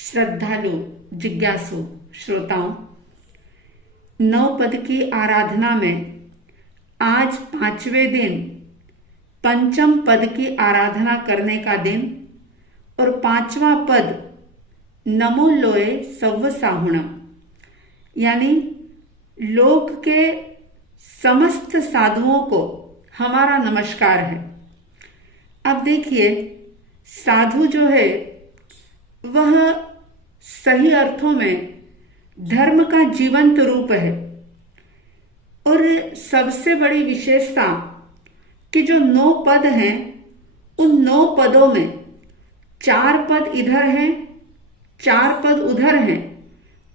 श्रद्धालु जिज्ञासु श्रोताओं, नौ पद की आराधना में आज 5वें दिन पंचम पद की आराधना करने का दिन और 5वां पद नमो लोए सव्व साहुणम यानी लोक के समस्त साधुओं को हमारा नमस्कार है। अब देखिए, साधु जो है वह सही अर्थों में धर्म का जीवंत रूप है और सबसे बड़ी विशेषता कि जो 9 पद हैं उन 9 पदों में 4 पद इधर हैं, 4 पद उधर हैं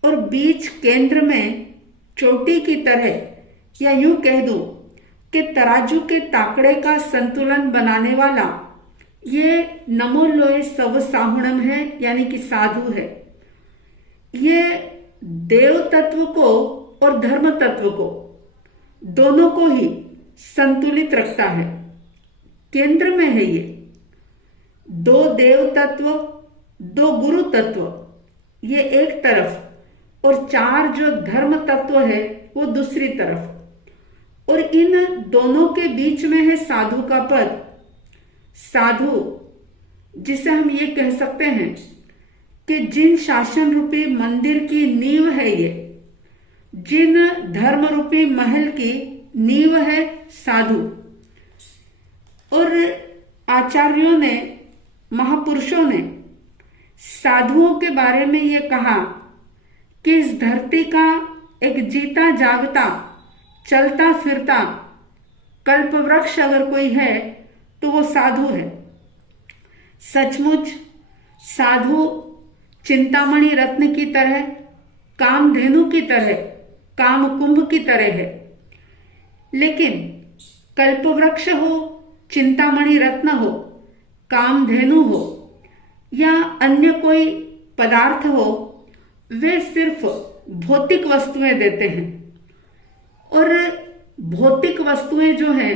और बीच केंद्र में चोटी की तरह या यूं कह दूं कि तराजू के ताकड़े का संतुलन बनाने वाला ये नमो लोए सव साहुणम है, यानी कि साधु है। ये देव तत्व को और धर्म तत्व को दोनों को ही संतुलित रखता है। केंद्र में है ये 2 देव तत्व, 2 गुरु तत्व ये एक तरफ और 4 जो धर्म तत्व है वो दूसरी तरफ, और इन दोनों के बीच में है साधु का पद। साधु जिसे हम ये कह सकते हैं कि जिन शासन रूपी मंदिर की नींव है ये, जिन धर्म रूपी महल की नींव है साधु। और आचार्यों ने, महापुरुषों ने साधुओं के बारे में ये कहा कि इस धरती का एक जीता जागता चलता फिरता कल्पवृक्ष अगर कोई है तो वो साधु है। सचमुच साधु चिंतामणि रत्न की तरह, कामधेनु की तरह, कामकुंभ की तरह है। लेकिन कल्पवृक्ष हो, चिंतामणि रत्न हो, कामधेनु हो या अन्य कोई पदार्थ हो, वे सिर्फ भौतिक वस्तुएं देते हैं। और भौतिक वस्तुएं जो हैं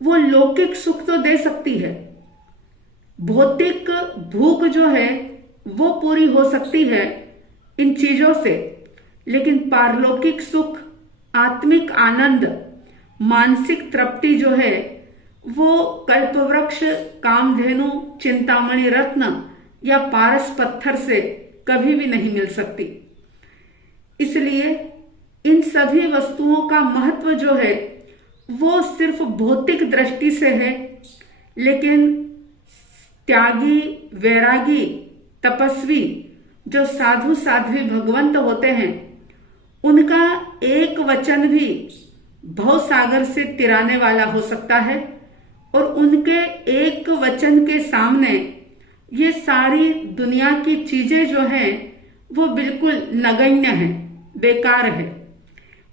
वो लौकिक सुख तो दे सकती है, भौतिक भूख जो है वो पूरी हो सकती है इन चीजों से, लेकिन पारलौकिक सुख, आत्मिक आनंद, मानसिक तृप्ति जो है वो कल्पवृक्ष, कामधेनु, चिंतामणि रत्न या पारस पत्थर से कभी भी नहीं मिल सकती। इसलिए इन सभी वस्तुओं का महत्व जो है वो सिर्फ भौतिक दृष्टि से है, लेकिन त्यागी, वैरागी, तपस्वी जो साधु साध्वी भगवंत होते हैं उनका एक वचन भी भव सागर से तिराने वाला हो सकता है, और उनके एक वचन के सामने ये सारी दुनिया की चीजें जो हैं वो बिल्कुल नगण्य हैं, बेकार है।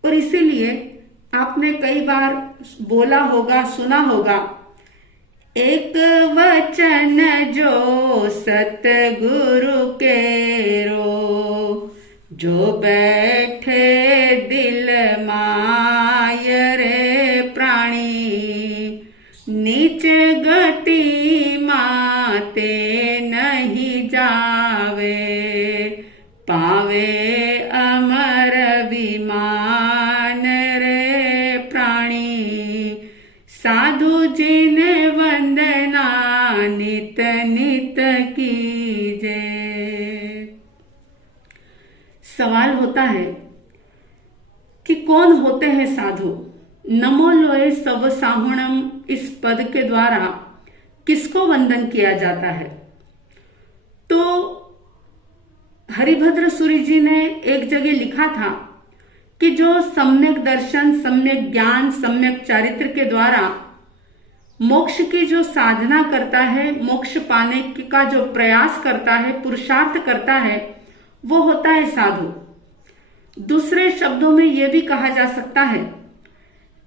और इसीलिए आपने कई बार बोला होगा, सुना होगा, एक वचन जो सतगुरु केरो, जो बैठे दिल माय रे प्राणी, नीच गति माते नहीं जावे, पावे अमर विमान रे प्राणी, साधु जिन वंदना नित नित कीजे। सवाल होता है कि कौन होते हैं साधु? नमो लोए सव साहुणम इस पद के द्वारा किसको वंदन किया जाता है? तो हरिभद्र सूरी जी ने एक जगह लिखा था कि जो सम्यक दर्शन, सम्यक ज्ञान, सम्यक चारित्र के द्वारा मोक्ष की जो साधना करता है, मोक्ष पाने का जो प्रयास करता है, पुरुषार्थ करता है, वो होता है साधु। दूसरे शब्दों में यह भी कहा जा सकता है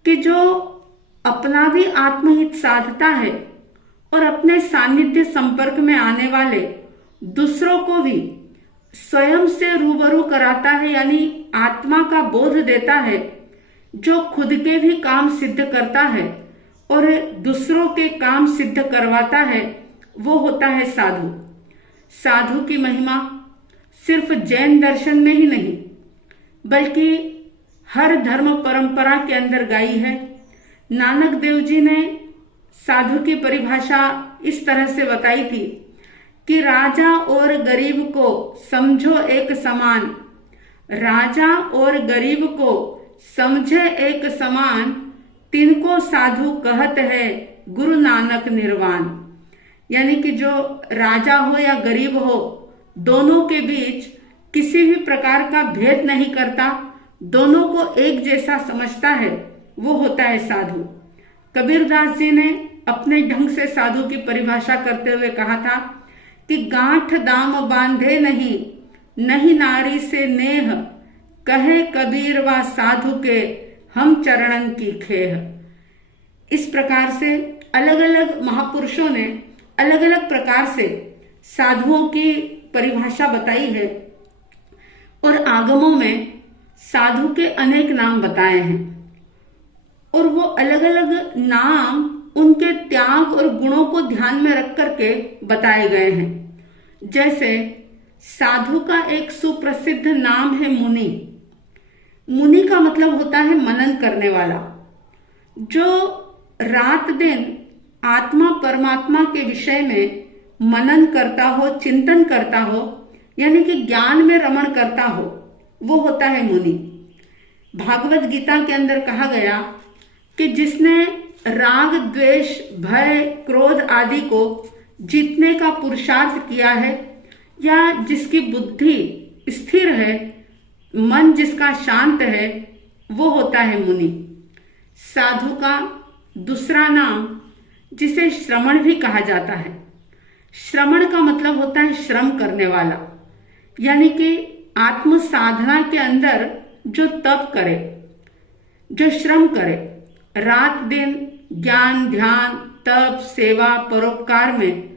कि जो अपना भी आत्महित साधता है और अपने सानिध्य संपर्क में आने वाले दूसरों को भी स्वयं से रूबरू कराता है, यानी आत्मा का बोध देता है, जो खुद के भी काम सिद्ध करता है और दूसरों के काम सिद्ध करवाता है, वो होता है साधु। साधु की महिमा सिर्फ जैन दर्शन में ही नहीं बल्कि हर धर्म परंपरा के अंदर गाई है। नानक देव जी ने साधु की परिभाषा इस तरह से बताई थी कि राजा और गरीब को समझो एक समान, राजा और गरीब को समझे एक समान, तिनको साधु कहत है गुरु नानक निर्वाण। यानी कि जो राजा हो या गरीब हो, दोनों के बीच किसी भी प्रकार का भेद नहीं करता, दोनों को एक जैसा समझता है, वो होता है साधु। कबीरदास जी ने अपने ढंग से साधु की परिभाषा करते हुए कहा था कि गांठ दाम बांधे नहीं, नहीं नारी से नेह, कहे कबीर व साधु के हम चरणन की खेह। इस प्रकार से अलग अलग महापुरुषों ने अलग अलग प्रकार से साधुओं की परिभाषा बताई है और आगमों में साधु के अनेक नाम बताए हैं और वो अलग अलग नाम उनके त्याग और गुणों को ध्यान में रख करके बताए गए हैं। जैसे साधु का एक सुप्रसिद्ध नाम है मुनि। मुनि का मतलब होता है मनन करने वाला, जो रात दिन आत्मा परमात्मा के विषय में मनन करता हो, चिंतन करता हो, यानी कि ज्ञान में रमण करता हो, वो होता है मुनि। भागवत गीता के अंदर कहा गया कि जिसने राग द्वेष भय क्रोध आदि को जीतने का पुरुषार्थ किया है या जिसकी बुद्धि स्थिर है, मन जिसका शांत है, वो होता है मुनि। साधु का दूसरा नाम जिसे श्रमण भी कहा जाता है। श्रमण का मतलब होता है श्रम करने वाला, यानी कि आत्म साधना के अंदर जो तप करे, जो श्रम करे, रात दिन ज्ञान ध्यान तप सेवा परोपकार में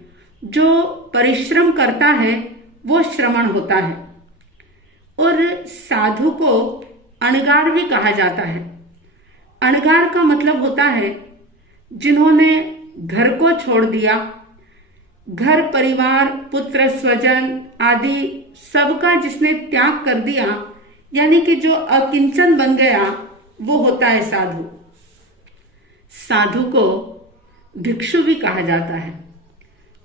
जो परिश्रम करता है, वो श्रमण होता है। और साधु को अणगार भी कहा जाता है। अणगार का मतलब होता है जिन्होंने घर को छोड़ दिया, घर परिवार पुत्र स्वजन आदि सबका जिसने त्याग कर दिया, यानी कि जो अकिंचन बन गया, वो होता है साधु। साधु को भिक्षु भी कहा जाता है।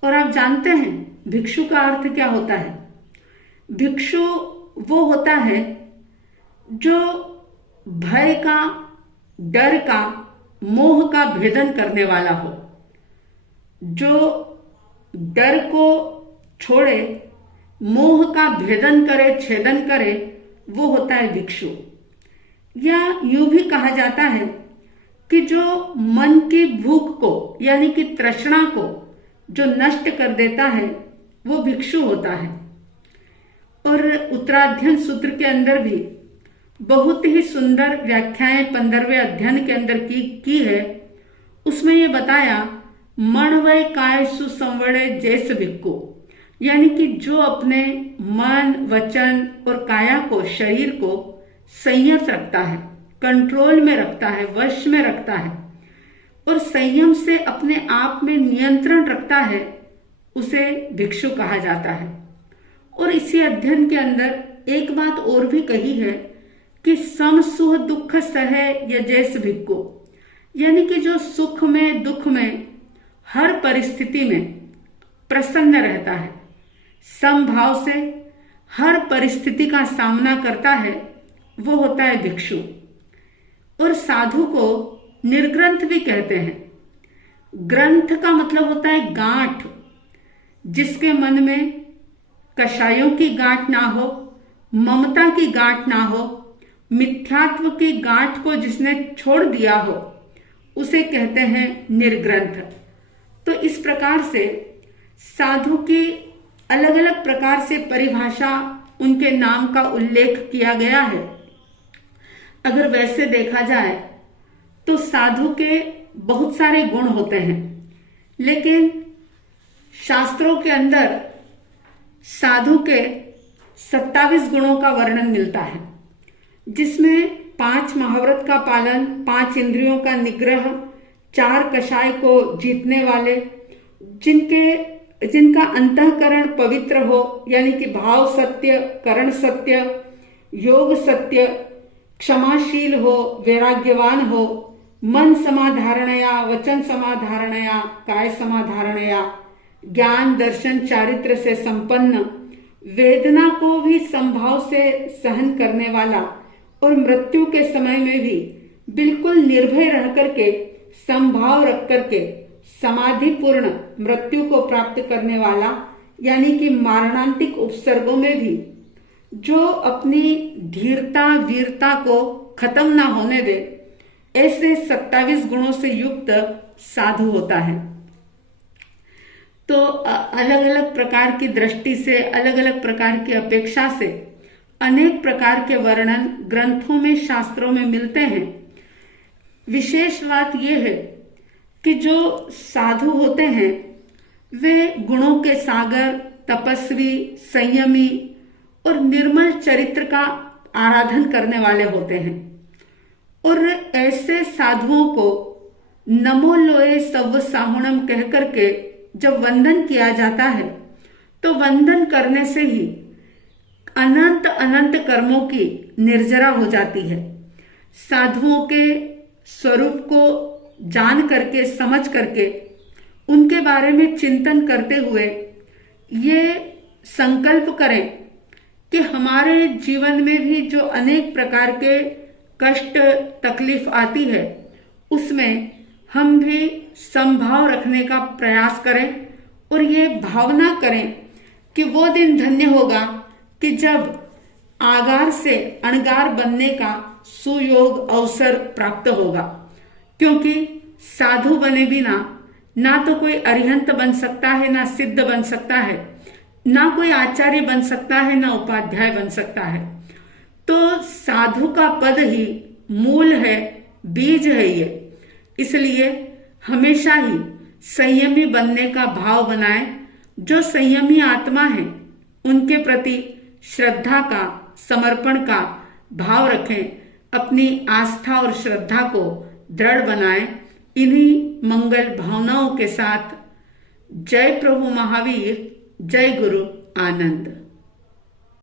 और आप जानते हैं भिक्षु का अर्थ क्या होता है? भिक्षु वो होता है जो भय का, डर का, मोह का भेदन करने वाला हो, जो डर को छोड़े, मोह का भेदन करे, छेदन करे, वो होता है भिक्षु। या यूं भी कहा जाता है कि जो मन की भूख को यानी कि तृष्णा को जो नष्ट कर देता है, वो भिक्षु होता है। और उत्तराध्ययन सूत्र के अंदर भी बहुत ही सुंदर व्याख्याएं 15वें अध्ययन के अंदर की है। उसमें ये बताया मन वै काय सुसंवड़े जैस भिक्को, यानी कि जो अपने मन वचन और काया को, शरीर को संयत रखता है, कंट्रोल में रखता है, वश में रखता है और संयम से अपने आप में नियंत्रण रखता है, उसे भिक्षु कहा जाता है। और इसी अध्ययन के अंदर एक बात और भी कही है कि सम सुख दुख सहे यजेस भिक्को, यानी कि जो सुख में दुख में हर परिस्थिति में प्रसन्न रहता है, समभाव से हर परिस्थिति का सामना करता है, वो होता है भिक्षु। और साधु को निर्ग्रंथ भी कहते हैं। ग्रंथ का मतलब होता है गांठ, जिसके मन में कषायों की गांठ ना हो, ममता की गांठ ना हो, मिथ्यात्व की गांठ को जिसने छोड़ दिया हो, उसे कहते हैं निर्ग्रंथ। तो इस प्रकार से साधु की अलग अलग प्रकार से परिभाषा, उनके नाम का उल्लेख किया गया है। अगर वैसे देखा जाए तो साधु के बहुत सारे गुण होते हैं, लेकिन शास्त्रों के अंदर साधु के 27 गुणों का वर्णन मिलता है, जिसमें 5 महाव्रत का पालन, 5 इंद्रियों का निग्रह, 4 कषाय को जीतने वाले, जिनके जिनका अंतःकरण पवित्र हो, यानी कि भाव सत्य, करण सत्य, योग सत्य, क्षमाशील हो, वैराग्यवान हो, मन समाधारणया, वचन समाधारणया, काय समाधारणया, ज्ञान दर्शन चारित्र से संपन्न, वेदना को भी संभाव से सहन करने वाला और मृत्यु के समय में भी बिल्कुल निर्भय रह करके, संभाव रख करके समाधि पूर्ण मृत्यु को प्राप्त करने वाला, यानी कि मारणांतिक उपसर्गों में भी जो अपनी धीरता वीरता को खत्म ना होने दे, ऐसे 27 गुणों से युक्त साधु होता है। तो अलग अलग प्रकार की दृष्टि से, अलग अलग प्रकार की अपेक्षा से अनेक प्रकार के वर्णन ग्रंथों में, शास्त्रों में मिलते हैं। विशेष बात यह है कि जो साधु होते हैं वे गुणों के सागर, तपस्वी, संयमी और निर्मल चरित्र का आराधन करने वाले होते हैं। और ऐसे साधुओं को नमो लोए सव्व साहुणम कह करके जब वंदन किया जाता है तो वंदन करने से ही अनंत अनंत कर्मों की निर्जरा हो जाती है। साधुओं के स्वरूप को जान करके, समझ करके, उनके बारे में चिंतन करते हुए ये संकल्प करें कि हमारे जीवन में भी जो अनेक प्रकार के कष्ट, तकलीफ आती है, उसमें हम भी संभाव रखने का प्रयास करें और ये भावना करें कि वो दिन धन्य होगा कि जब आगार से अणगार बनने का सुयोग अवसर प्राप्त होगा। क्योंकि साधु बने बिना ना तो कोई अरिहंत बन सकता है, ना सिद्ध बन सकता है, ना कोई आचार्य बन सकता है, ना उपाध्याय बन सकता है। तो साधु का पद ही मूल है, बीज है ये। इसलिए हमेशा ही संयमी बनने का भाव बनाएं। जो संयमी आत्मा है उनके प्रति श्रद्धा का, समर्पण का भाव रखें। अपनी आस्था और श्रद्धा को दृढ़ बनाएं। इन्हीं मंगल भावनाओं के साथ जय प्रभु महावीर, जय गुरु आनंद।